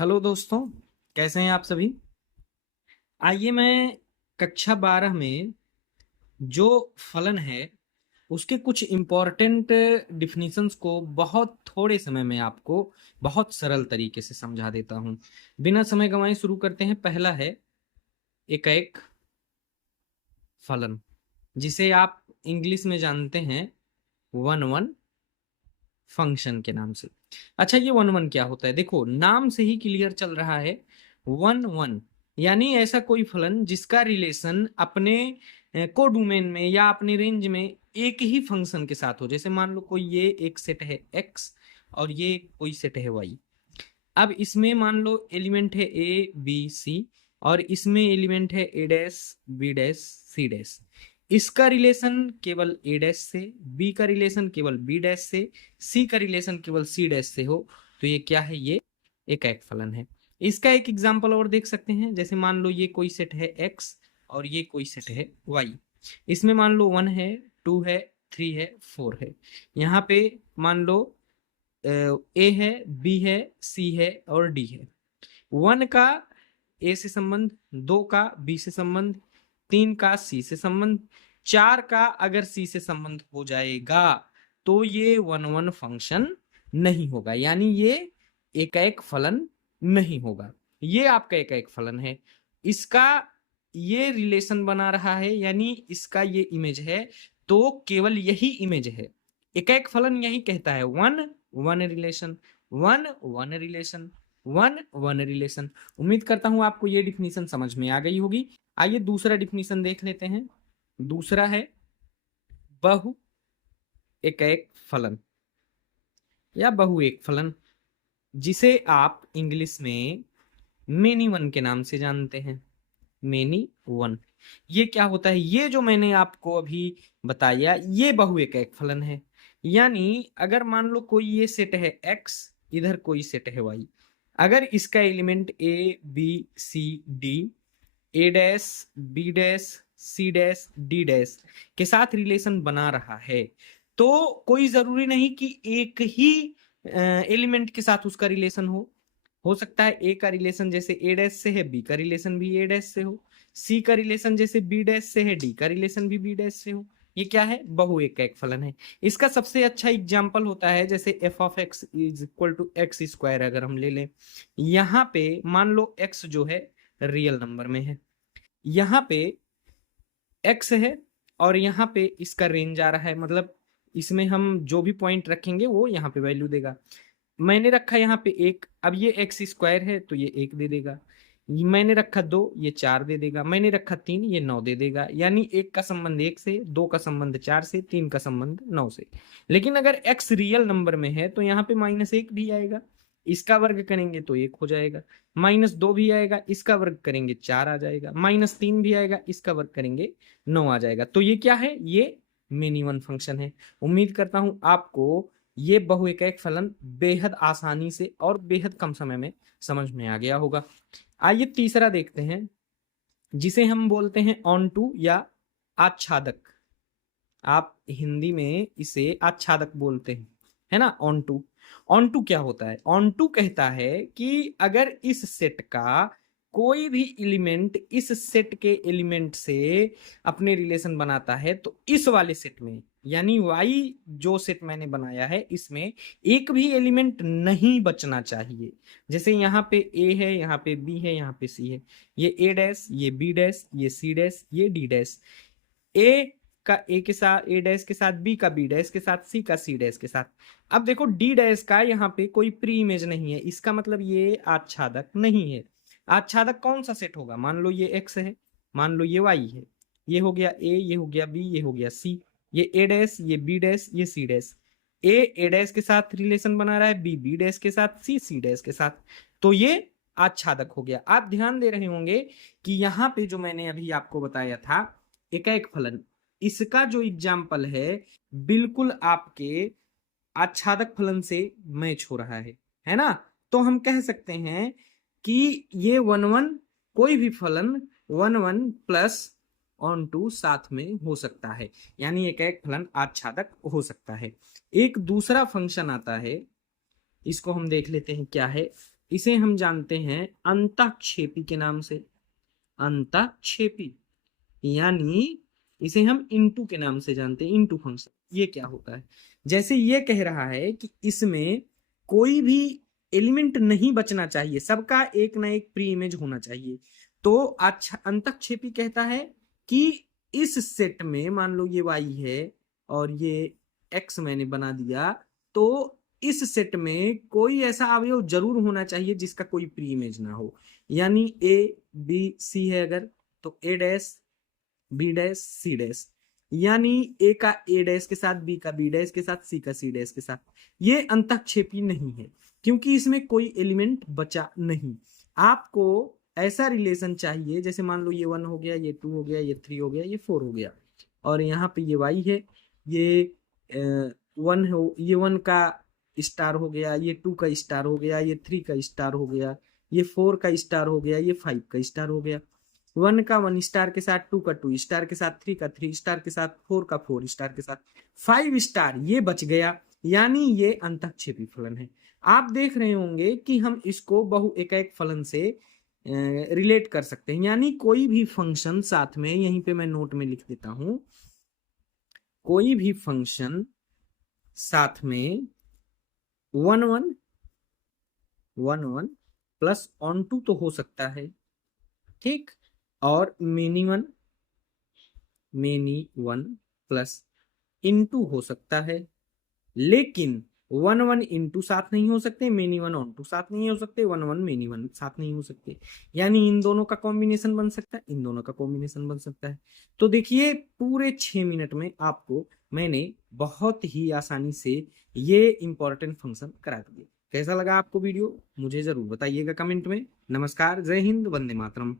Hello दोस्तों, कैसे हैं आप सभी। आइए मैं कक्षा 12 में जो फलन है उसके कुछ इम्पोर्टेंट डिफिनीशंस को बहुत थोड़े समय में आपको बहुत सरल तरीके से समझा देता हूं। बिना समय गंवाए शुरू करते हैं। पहला है एकाएक फलन, जिसे आप इंग्लिश में जानते हैं वन वन फंक्शन के नाम से। अच्छा, ये वन वन क्या होता है? देखो, नाम से ही क्लियर चल रहा है। वन वन यानी ऐसा कोई फलन जिसका रिलेशन अपने कोडोमेन में या अपने रेंज में एक ही फंक्शन के साथ हो। जैसे मान लो कोई ये एक सेट है एक्स और ये कोई सेट है वाई। अब इसमें मान लो एलिमेंट है ए बी सी और इसमें एलिमेंट है A dash B dash C dash. इसका रिलेशन केवल ए डैश से, बी का रिलेशन केवल बी डैश से, सी का रिलेशन केवल सी डैश से हो तो ये क्या है? ये एकाएक फलन है। इसका एक एग्जांपल और देख सकते हैं। जैसे मान लो ये कोई सेट है एक्स और ये कोई सेट है वाई। इसमें मान लो 1 है, 2 है, 3 है, 4 है। यहाँ पे मान लो ए है, बी है, सी है और डी है। 1 का ए से संबंध, 2 का बी से संबंध, 3 का सी से संबंध, 4 का अगर सी से संबंध हो जाएगा तो ये वन वन फंक्शन नहीं होगा, यानी ये एकाएक फलन नहीं होगा। ये आपका एकाएक फलन है। इसका ये रिलेशन बना रहा है, यानी इसका ये इमेज है, तो केवल यही इमेज है। एकाएक फलन यही कहता है one one relation, one one relation, one one relation. उम्मीद करता हूं आपको ये डिफिनीशन समझ में आ गई होगी। आइए दूसरा डिफिनीशन देख लेते हैं। दूसरा है बहु एकाएक फलन या बहु एक फलन, जिसे आप इंग्लिश में मेनी वन के नाम से जानते हैं। Many one. ये क्या होता है? ये जो मैंने आपको अभी बताया ये बहु एकाएक फलन है। यानी अगर मान लो कोई ये सेट है एक्स, इधर कोई सेट है वाई। अगर इसका element A B C D, A dash B dash C dash D dash के साथ रिलेशन बना रहा है तो कोई जरूरी नहीं कि एक ही एलिमेंट के साथ उसका रिलेशन हो सकता है ए का रिलेशन जैसे ए डैश से है, बी का रिलेशन भी ए डैश से हो। सी का रिलेशन जैसे बी डैश से है, डी का रिलेशन भी बी डैश से हो। ये क्या है? बहु एकाएक फलन है। इसका सबसे अच्छा एग्जाम्पल होता है जैसे F of X is equal to X square. अगर हम ले लें, यहाँ पे मान लो एक्स जो है रियल नंबर में है, यहाँ पे एक्स है और यहाँ पे इसका रेंज आ रहा है, मतलब इसमें हम जो भी पॉइंट रखेंगे वो यहाँ पे वैल्यू देगा। मैंने रखा यहाँ पे एक, अब ये एक्स स्क्वायर है तो ये एक दे देगा। मैंने रखा 2, ये 4 दे देगा। मैंने रखा 3, ये 9 दे देगा। यानी एक का संबंध 1 से, 2 का संबंध 4 से, 3 का संबंध 9 से। लेकिन अगर एक्स रियल नंबर में है तो यहाँ पे -1 भी आएगा, इसका वर्ग करेंगे तो 1 हो जाएगा। -2 भी आएगा, इसका वर्ग करेंगे 4 आ जाएगा। -3 भी आएगा, इसका वर्ग करेंगे 9 आ जाएगा। तो ये क्या है? ये मेनी वन फंक्शन है। उम्मीद करता हूं आपको ये बहु एकाएक फलन बेहद आसानी से और बेहद कम समय में समझ में आ गया होगा। आइए तीसरा देखते हैं, जिसे हम बोलते हैं ऑन टू या आच्छादक। आप हिंदी में इसे आच्छादक बोलते हैं, है ना? On to. ऑन टू क्या होता है? ऑन टू कहता है कि अगर इस सेट का कोई भी एलिमेंट इस सेट के एलिमेंट से अपने रिलेशन बनाता है तो इस वाले सेट में, यानी वाई जो सेट मैंने बनाया है इसमें एक भी एलिमेंट नहीं बचना चाहिए। जैसे यहाँ पे ए है, यहाँ पे बी है, यहाँ पे सी है। ये ए डैश, ये बी डैश, ये सी डैश, ये डी डैश। ए का ए के साथ, ए डैश के साथ, बी का बी डैश के साथ, सी का सी डैश के साथ। अब देखो डी डैश का यहाँ पे कोई प्री इमेज नहीं है, इसका मतलब ये आच्छादक नहीं है। आच्छादक कौन सा सेट होगा? मान लो ये एक्स है, मान लो ये वाई है, ये हो गया ए, ये हो गया बी, ये हो गया सी, ये ए डैश, ये बी डैश, ये सी डैश। ए डैश के साथ रिलेशन बना रहा है, बी बी डैश के साथ, सी सी डैश के साथ, तो ये आच्छादक हो गया। आप ध्यान दे रहे होंगे कि यहाँ पे जो मैंने अभी आपको बताया था एकाएक फलन, इसका जो एग्जाम्पल है बिल्कुल आपके आच्छादक फलन से मैच हो रहा है ना? तो हम कह सकते हैं कि ये वन वन कोई भी फलन one one plus onto साथ में हो सकता है, यानी एकाएक फलन आच्छादक हो सकता है। एक दूसरा फंक्शन आता है, इसको हम देख लेते हैं क्या है। इसे हम जानते हैं अंतःक्षेपी के नाम से, अंतःक्षेपी, यानी इसे हम इनटू के नाम से जानते हैं, इनटू फंक्शन। ये क्या होता है, जैसे ये कह रहा है कि इसमें कोई भी एलिमेंट नहीं बचना चाहिए, सबका एक ना एक प्री इमेज होना चाहिए। तो अच्छा अंतःक्षेपी कहता है कि इस सेट में मान लो ये y है और ये x मैंने बना दिया, तो इस सेट में कोई ऐसा अवयव जरूर होना चाहिए जिसका कोई प्री इमेज ना हो। यानी a b c है अगर, तो a dash B dash C dash, यानी ए का ए डैश के साथ, बी का बी डैश के साथ, सी का सी डैश के साथ। ये अंतःक्षेपी नहीं है क्योंकि इसमें कोई एलिमेंट बचा नहीं। आपको ऐसा रिलेशन चाहिए, जैसे मान लो ये 1 हो गया, ये 2 हो गया, ये 3 हो गया, ये 4 हो गया, और यहाँ पे ये y है, ये 1 हो, ये 1 का स्टार हो गया, ये 2 का स्टार हो गया, ये 3 का स्टार हो गया, ये 4 का स्टार हो गया, ये 5 का स्टार हो गया। 1 का 1 स्टार के साथ, 2 का 2 स्टार के साथ, 3 का 3 स्टार के साथ, 4 का 4 स्टार के साथ, 5 स्टार ये बच गया, यानी ये अंतःक्षेपी फलन है। आप देख रहे होंगे कि हम इसको बहु एकाएक फलन से रिलेट कर सकते हैं, यानी कोई भी फंक्शन साथ में, यहीं पे मैं नोट में लिख देता हूं, कोई भी फंक्शन साथ में 1 1 1 1 प्लस ऑन टू तो हो सकता है, ठीक, और मेनी वन प्लस इनटू हो सकता है, लेकिन 1 1 इनटू साथ नहीं हो सकते, मेनी वन ऑन टू साथ नहीं हो सकते, 1 1 मेनी वन साथ नहीं हो सकते। यानी इन दोनों का कॉम्बिनेशन बन सकता है, इन दोनों का कॉम्बिनेशन बन सकता है। तो देखिए पूरे 6 मिनट में आपको मैंने बहुत ही आसानी से ये इंपॉर्टेंट फंक्शन करा दिए। कैसा लगा आपको वीडियो, मुझे जरूर बताइएगा कमेंट में। नमस्कार, जय हिंद, वंदे मातरम।